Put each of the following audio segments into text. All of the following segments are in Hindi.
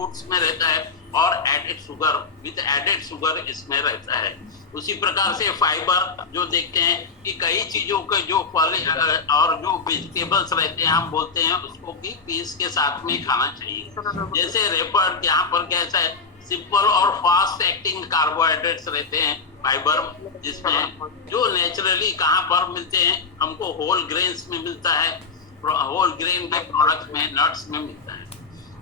फूड्स में रहता है और added sugar with added sugar इसमें रहता है। उसी प्रकार से फाइबर जो देखते हैं कि कई चीजों के जो फल और जो वेजिटेबल्स रहते हैं हम बोलते हैं उसको कि पीस के साथ में खाना चाहिए। जैसे रेपर्ड यहाँ पर कैसा है, सिंपल और फास्ट एक्टिंग कार्बोहाइड्रेट्स रहते हैं फाइबर, जिसमें जो नेचुरली कहाँ पर मिलते हैं, हमको होल ग्रेन्स में मिलता है, होल ग्रेन के प्रोडक्ट्स में, नट्स में मिलता है।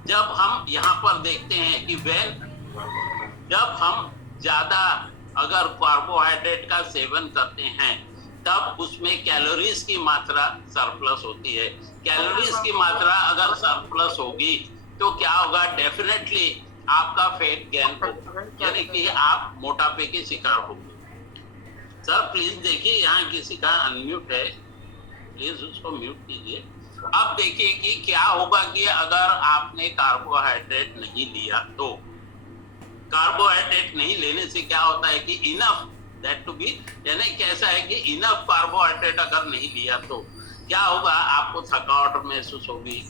जब हम यहाँ पर देखते हैं कि जब हम ज्यादा अगर कार्बोहाइड्रेट का सेवन करते हैं तब उसमें कैलोरीज की मात्रा सरप्लस होती है। कैलोरीज की मात्रा अगर सरप्लस होगी तो क्या होगा, डेफिनेटली आपका फैट गेन होगा, यानी कि आप मोटापे के शिकार होंगे। सर प्लीज देखिए यहाँ किसी का अनम्यूट है, प्लीज उसको म्यूट कीजिए। अब देखिए कि क्या होगा कि अगर आपने कार्बोहाइड्रेट नहीं लिया तो कार्बोहाइड्रेट नहीं लेने से क्या होता है कि इनफ दैट टू बी, यानी कैसा है कि इनफ कार्बोहाइड्रेट अगर नहीं लिया तो क्या होगा, आपको थकावट महसूस होगी,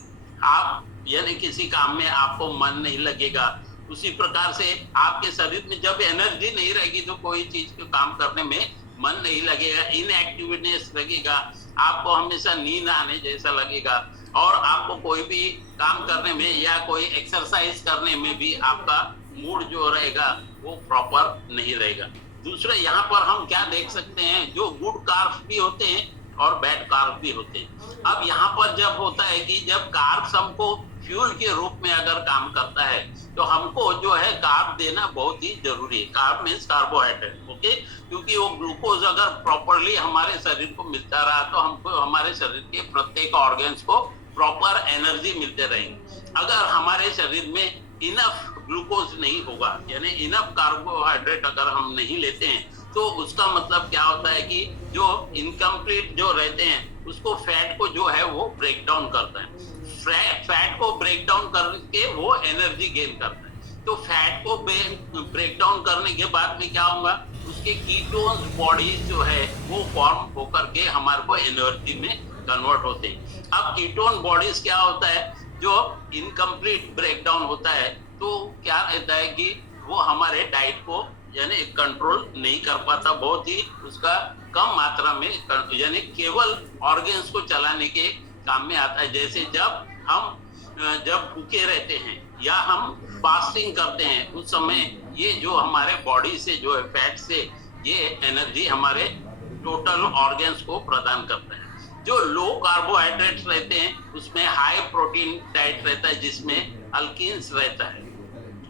आप यानी किसी काम में आपको मन नहीं लगेगा। उसी प्रकार से आपके शरीर में जब एनर्जी नहीं रहेगी तो कोई चीज को काम करने में मन नहीं लगेगा, इनएक्टिवनेस लगेगा, आपको हमेशा नींद आने जैसा लगेगा और आपको कोई भी काम करने में या कोई एक्सरसाइज करने में भी आपका मूड जो रहेगा वो प्रॉपर नहीं रहेगा। दूसरा यहाँ पर हम क्या देख सकते हैं, जो गुड कार्ब्स भी होते हैं और बैड कार्ब्स भी होते हैं। अब यहाँ पर जब होता है कि जब कार्ब्स हमको फ्यूल के रूप में अगर काम करता है तो हमको जो है कार्ब देना बहुत ही जरूरी है। कार्ब मीन्स कार्बोहाइड्रेट, ओके, क्योंकि वो ग्लूकोज अगर प्रॉपरली हमारे शरीर को मिलता रहा तो हमको हमारे शरीर के प्रत्येक ऑर्गन्स को प्रॉपर एनर्जी मिलते रहेंगे। अगर हमारे शरीर में इनफ ग्लूकोज नहीं होगा, यानी इनफ कार्बोहाइड्रेट अगर हम नहीं लेते हैं तो उसका मतलब क्या होता है कि जो इनकम्प्लीट जो रहते हैं उसको फैट को जो है वो ब्रेक डाउन करता है, फैट को ब्रेक डाउन करके वो एनर्जी गेन करता है। तो फैट को ब्रेक डाउन करने के बाद में क्या होगा, उसके कीटोन्स बॉडीज जो है वो फॉर्म होकर के हमारे को एनर्जी में कन्वर्ट होते हैं। अब कीटोन बॉडीज क्या होता है, जो इनकम्प्लीट ब्रेक डाउन होता है तो क्या रहता है कि वो हमारे डाइट को यानी कंट्रोल नहीं कर पाता, बहुत ही उसका कम मात्रा में, यानी केवल ऑर्गन्स को चलाने के काम में आता है। जैसे जब भूखे रहते हैं या हम फास्टिंग करते हैं उस समय ये जो हमारे बॉडी से जो है फैट से ये एनर्जी हमारे टोटल ऑर्गन्स को प्रदान करता है। जो लो कार्बोहाइड्रेट्स रहते हैं उसमें हाई प्रोटीन डाइट रहता है जिसमें अल्किन्स रहता है।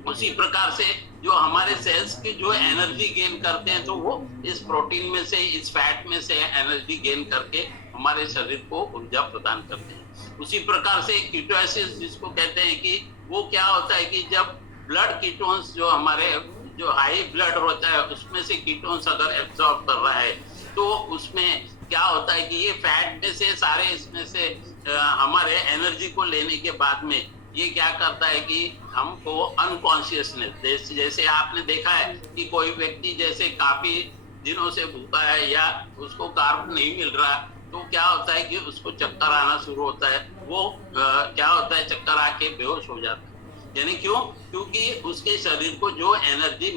उसी प्रकार से जो हमारे सेल्स की जो एनर्जी गेन करते हैं तो वो इस प्रोटीन में से, इस फैट में से एनर्जी गेन करके हमारे शरीर को ऊर्जा प्रदान करते हैं। उसी प्रकार से कीटोसिस जिसको कहते हैं कि वो क्या होता है कि जब ब्लड कीटोन्स जो हमारे जो हाई ब्लड होता है उसमें से कीटोन्स अगर एब्जॉर्ब कर रहा है तो उसमें क्या होता है कि ये फैट में से सारे इसमें से हमारे एनर्जी को लेने के बाद में ये क्या करता है कि हमको अनकॉन्शियसनेस, जैसे आपने देखा है कि कोई व्यक्ति जैसे काफी दिनों से भूखा है या उसको कार्ब नहीं मिल रहा तो क्या होता है कि उसको चक्कर आना शुरू होता है, वो क्या होता है चक्कर आके बेहोश हो जाता है। यानी क्यों, क्योंकि उसके शरीर को जो एनर्जी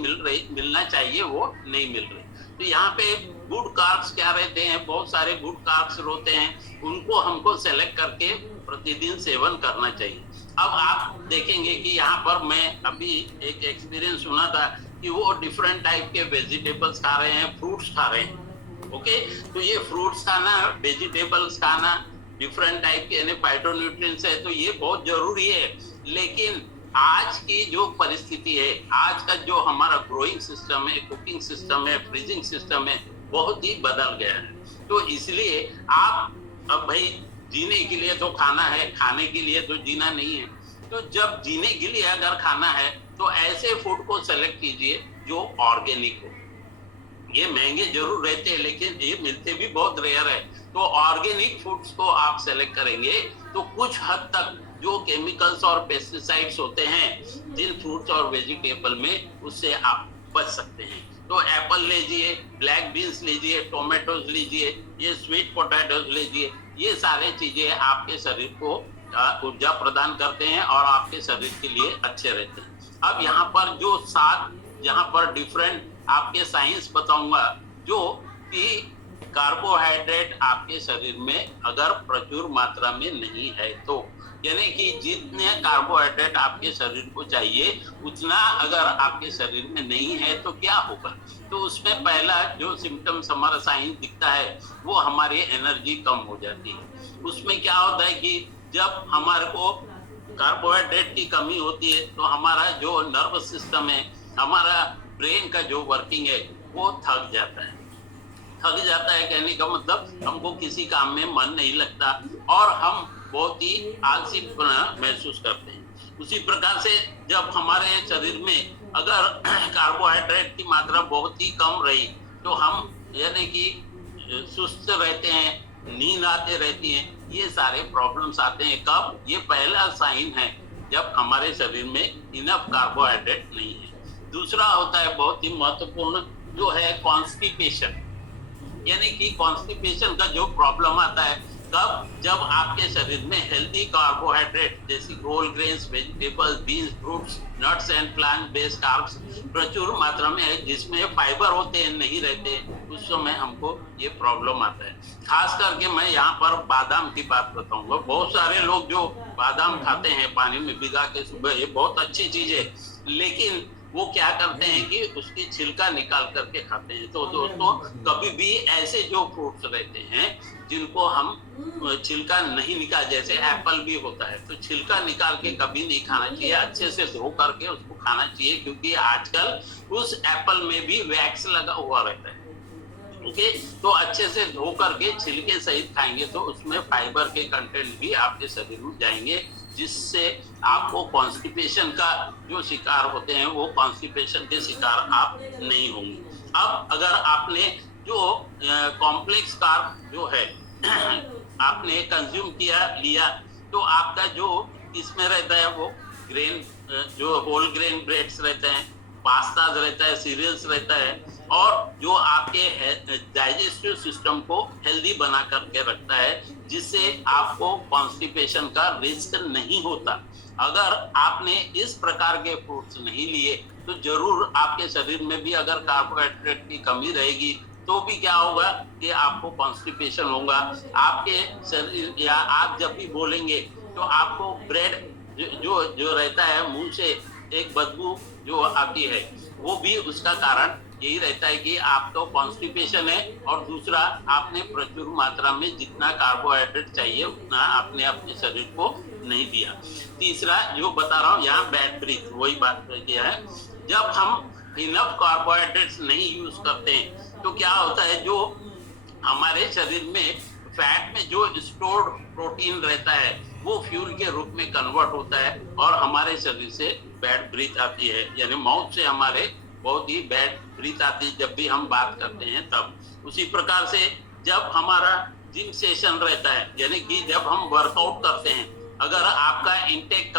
मिलना चाहिए वो नहीं मिल रही। तो यहाँ पे गुड कार्ब्स क्या रहते हैं, बहुत सारे गुड कार्ब्स होते हैं, उनको हमको सेलेक्ट करके प्रतिदिन सेवन करना चाहिए। अब आप देखेंगे कि यहाँ पर मैं अभी एक एक्सपीरियंस सुना था कि वो डिफरेंट टाइप के वेजिटेबल्स खा रहे हैं, फ्रूट्स खा रहे हैं, ओके। तो ये फ्रूट्स खाना, वेजिटेबल्स खाना, डिफरेंट टाइप के यानी फाइटोन्यूट्रिएंट्स है तो ये बहुत जरूरी है। लेकिन आज की जो परिस्थिति है, आज का जो हमारा ग्रोइंग सिस्टम है, कुकिंग सिस्टम है, फ्रीजिंग सिस्टम है, बहुत ही बदल गया है। तो इसलिए आप अब भाई जीने के लिए तो खाना है, खाने के लिए तो जीना नहीं है। तो जब जीने के लिए अगर खाना है तो ऐसे फूड को सेलेक्ट कीजिए जो ऑर्गेनिक हो। ये महंगे जरूर रहते हैं लेकिन ये मिलते भी बहुत रेयर है। तो ऑर्गेनिक फूड्स को आप सेलेक्ट करेंगे तो कुछ हद तक जो केमिकल्स और पेस्टिसाइड्स होते हैं जिन फ्रूट्स और वेजिटेबल में, उससे आप बच सकते हैं। तो एप्पल लीजिए, ब्लैक बीन्स लीजिए, टोमेटोज लीजिए, ये स्वीट पोटैटोज लीजिए, ये सारे चीजें आपके शरीर को ऊर्जा प्रदान करते हैं और आपके शरीर के लिए अच्छे रहते हैं। अब यहाँ पर जो 7 यहाँ पर डिफरेंट आपके साइंस बताऊंगा, जो कि कार्बोहाइड्रेट आपके शरीर में अगर प्रचुर मात्रा में नहीं है तो, यानी कि जितने कार्बोहाइड्रेट आपके शरीर को चाहिए उतना अगर आपके शरीर में नहीं है तो क्या होगा। तो उसमें पहला जो सिम्टम्स हमारा साइंस दिखता है वो हमारी एनर्जी कम हो जाती है। उसमें क्या होता है कि जब हमारे को कार्बोहाइड्रेट की कमी होती है तो हमारा जो नर्वस सिस्टम है, हमारा ब्रेन का जो वर्किंग है वो थक जाता है। थक जाता है कहने का मतलब हमको किसी काम में मन नहीं लगता और हम बहुत ही आलसीपना महसूस करते हैं। उसी प्रकार से जब हमारे शरीर में अगर कार्बोहाइड्रेट की मात्रा बहुत ही कम रही तो हम यानी कि सुस्त रहते हैं, नींद आते रहती है, ये सारे प्रॉब्लम्स आते हैं। कब? ये पहला साइन है जब हमारे शरीर में इनफ कार्बोहाइड्रेट नहीं है। दूसरा होता है बहुत ही महत्वपूर्ण, जो है कॉन्स्टिपेशन, यानी कि कॉन्स्टिपेशन का जो प्रॉब्लम आता है कब? जब आपके शरीर में हेल्दी कार्बोहाइड्रेट जैसी whole grains, vegetables, beans, fruits, nuts and plant based carbs प्रचुर मात्रा में है, जिसमें फाइबर होते हैं नहीं रहते, उस समय हमको ये प्रॉब्लम आता है। खास करके मैं यहाँ पर बादाम की बात बताऊंगा। बहुत सारे लोग जो बादाम खाते हैं पानी में भिगा के सुबह, ये बहुत अच्छी चीज है, लेकिन वो क्या करते हैं कि उसकी छिलका निकाल करके खाते हैं। तो दोस्तों कभी भी ऐसे जो फ्रूट्स रहते हैं जिनको हम छिलका नहीं निकाल, जैसे एप्पल भी होता है, तो छिलका निकाल के कभी नहीं खाना चाहिए, अच्छे से धो करके उसको खाना चाहिए, क्योंकि आजकल उस एप्पल में भी वैक्स लगा हुआ रहता है। ओके, तो अच्छे से धो करके छिलके सहित खाएंगे तो उसमें फाइबर के कंटेंट भी आपके शरीर में जाएंगे, जिससे आपको कॉन्स्टिपेशन का जो शिकार होते हैं वो कॉन्स्टिपेशन के शिकार आप नहीं होंगे। अब अगर आपने जो कॉम्प्लेक्स कार्ब जो है आपने कंज्यूम लिया, तो आपका जो इसमें रहता है वो ग्रेन, जो होल ग्रेन ब्रेड्स रहते हैं, पास्ताज रहता है, सीरियल्स रहता है, और जो आपके डाइजेस्टिव सिस्टम को हेल्दी बना करके रखता है, जिससे आपको कॉन्स्टिपेशन का रिस्क नहीं होता। अगर आपने इस प्रकार के फ्रूट्स नहीं लिए तो जरूर आपके शरीर में भी अगर कार्बोहाइड्रेट की कमी रहेगी तो भी क्या होगा कि आपको कॉन्स्टिपेशन होगा। आपके शरीर या आप जब भी बोलेंगे तो आपको ब्रेड जो रहता है मुंह से एक बदबू जो आती है, वो भी उसका कारण यही रहता है कि आपको कॉन्स्टिपेशन है, और दूसरा आपने प्रचुर मात्रा में जितना कार्बोहाइड्रेट चाहिए उतना आपने अपने शरीर को नहीं दिया। तीसरा जो बता रहा हूँ यहाँ बैड ब्रीथ, वही बात किया है। जब हम इनफ कार्बोहाइड्रेट्स नहीं यूज करते हैं तो क्या होता है, जो हमारे शरीर में फैट में जो स्टोर्ड प्रोटीन रहता है वो फ्यूल के रूप में कन्वर्ट होता है और हमारे शरीर से बैड ब्रीथ आती है, यानी माउथ से हमारे बहुत ही बैड ब्रीथ आती है जब भी हम बात करते हैं तब। उसी प्रकार से जब हमारा जिम सेशन रहता है, यानी कि जब हम वर्कआउट करते हैं, अगर आपका इंटेक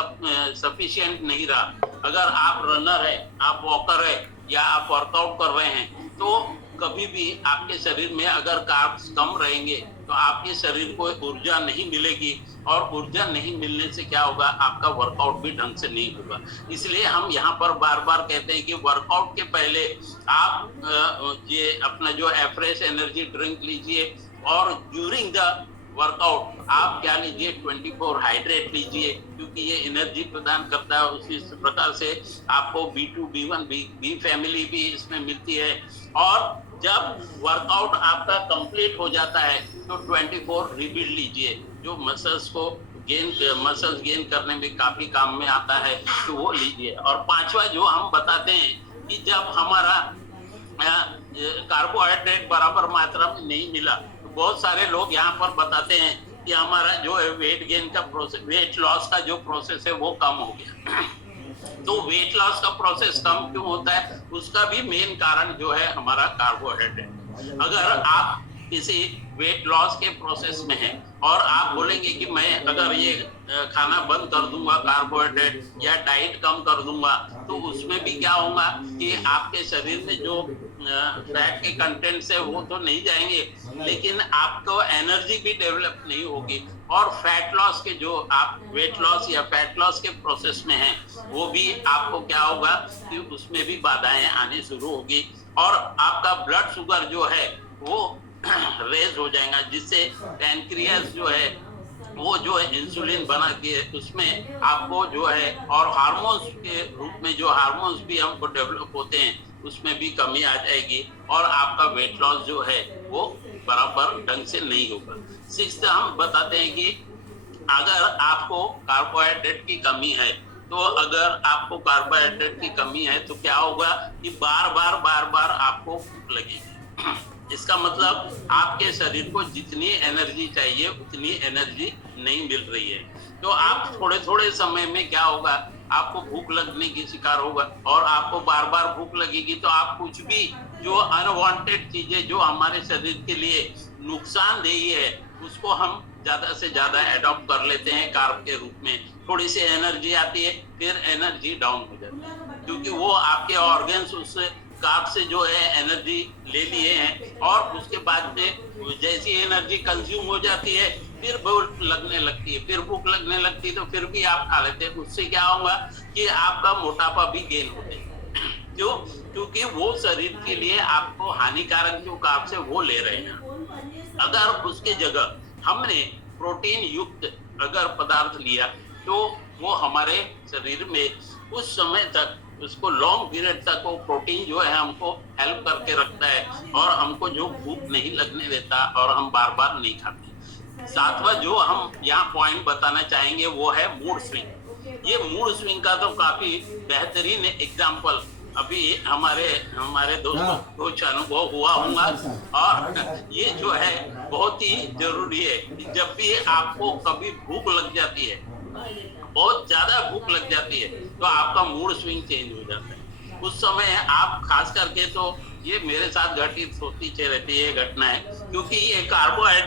सफिशिएंट नहीं रहा, अगर आप रनर है, आप वॉकर है, या आप वर्कआउट कर रहे हैं, तो कभी भी आपके शरीर में अगर कार्ब्स कम रहेंगे तो आपके शरीर को ऊर्जा नहीं मिलेगी, और ऊर्जा नहीं मिलने से क्या होगा, आपका वर्कआउट भी ढंग से नहीं होगा। इसलिए हम यहाँ पर बार बार कहते हैं कि वर्कआउट के पहले आप ये अपना जो फ्रेश एनर्जी ड्रिंक लीजिए, और ड्यूरिंग द वर्कआउट आप क्या लीजिए, 24 हाइड्रेट लीजिए, क्योंकि ये एनर्जी प्रदान करता है। उसी प्रकार से आपको B2, B1, B फैमिली भी इसमें मिलती है। और जब वर्कआउट आपका कंप्लीट हो जाता है तो 24 रिबिल्ड लीजिए, जो मसल्स गेन करने में काफी काम में आता है, तो वो लीजिए। और पांचवा जो हम बताते हैं कि जब हमारा कार्बोहाइड्रेट बराबर मात्रा में नहीं मिला, तो बहुत सारे लोग यहाँ पर बताते हैं कि हमारा जो है वेट गेन का प्रोसेस, वेट लॉस का जो प्रोसेस है वो कम हो गया। तो वेट लॉस का प्रोसेस कम क्यों होता है, उसका भी मेन कारण जो है हमारा कार्बोहाइड्रेट। अगर आप किसी वेट लॉस के प्रोसेस में है और आप बोलेंगे कि मैं अगर ये खाना बंद कर दूंगा, कार्बोहाइड्रेट या डाइट कम कर दूंगा, तो उसमें भी क्या होगा कि आपके शरीर में जो फैट के कंटेंट्स है वो तो नहीं जाएंगे, लेकिन आपको एनर्जी भी डेवलप नहीं होगी और फैट लॉस के जो आप वेट लॉस या फैट लॉस के प्रोसेस में हैं वो भी आपको क्या होगा कि उसमें भी बाधाएं आनी शुरू होगी और आपका ब्लड शुगर जो है वो रेज हो जाएगा, जिससे पैनक्रियास जो है वो जो है इंसुलिन बना के उसमें आपको जो है और हार्मोन्स के रूप में जो हार्मोन्स भी हमको डेवलप होते हैं उसमें भी कमी आ जाएगी और आपका वेट लॉस जो है वो बराबर ढंग से नहीं होगा। सिक्स्थ हम बताते हैं कि अगर आपको कार्बोहाइड्रेट की कमी है तो अगर आपको कार्बोहाइड्रेट की कमी है तो क्या होगा कि बार बार आपको भूख लगेगी। इसका मतलब आपके शरीर को जितनी एनर्जी चाहिए उतनी एनर्जी नहीं मिल रही है, तो आप थोड़े थोड़े समय में क्या होगा आपको भूख लगने की शिकार होगा और आपको बार बार भूख लगेगी तो आप कुछ भी जो अनवांटेड चीजें जो हमारे शरीर के लिए नुकसानदेही है उसको हम ज्यादा से ज्यादा एडॉप्ट कर लेते हैं कार्ब के रूप में। थोड़ी सी एनर्जी आती है फिर एनर्जी डाउन हो जाती है क्योंकि वो आपके ऑर्गन्स उस कार्ब से जो है एनर्जी ले लिए हैं और उसके बाद में जैसी एनर्जी कंज्यूम हो जाती है फिर भूख लगने लगती है, फिर भूख लगने लगती है तो फिर भी आप खा लेते हैं। उससे क्या होगा कि आपका मोटापा भी गेन हो जाएगा। क्यों? क्योंकि वो शरीर के लिए आपको हानिकारक जो कार्ब से वो ले रहे हैं। अगर उसके जगह हमने प्रोटीन युक्त अगर पदार्थ लिया तो वो हमारे शरीर में उस समय तक उसको लॉन्ग पीरियड तक वो प्रोटीन जो है हमको हेल्प करके रखता है और हमको जो भूख नहीं लगने देता और हम बार बार नहीं खाते। सातवां जो हम यहाँ पॉइंट बताना चाहेंगे वो है मूड स्विंग। ये मूड स्विंग का तो काफी बेहतरीन एग्जाम्पल अभी हमारे दोस्तों को कुछ अनुभव हुआ होगा और ये जो है बहुत ही जरूरी है कि जब भी आपको कभी भूख लग जाती है, बहुत ज्यादा भूख लग जाती है, तो आपका मूड स्विंग चेंज हो जाता है। उस समय आप खास करके तो ये मेरे साथ घटित होती रहती है घटना है क्योंकि ये कार्बोहाइड्रेट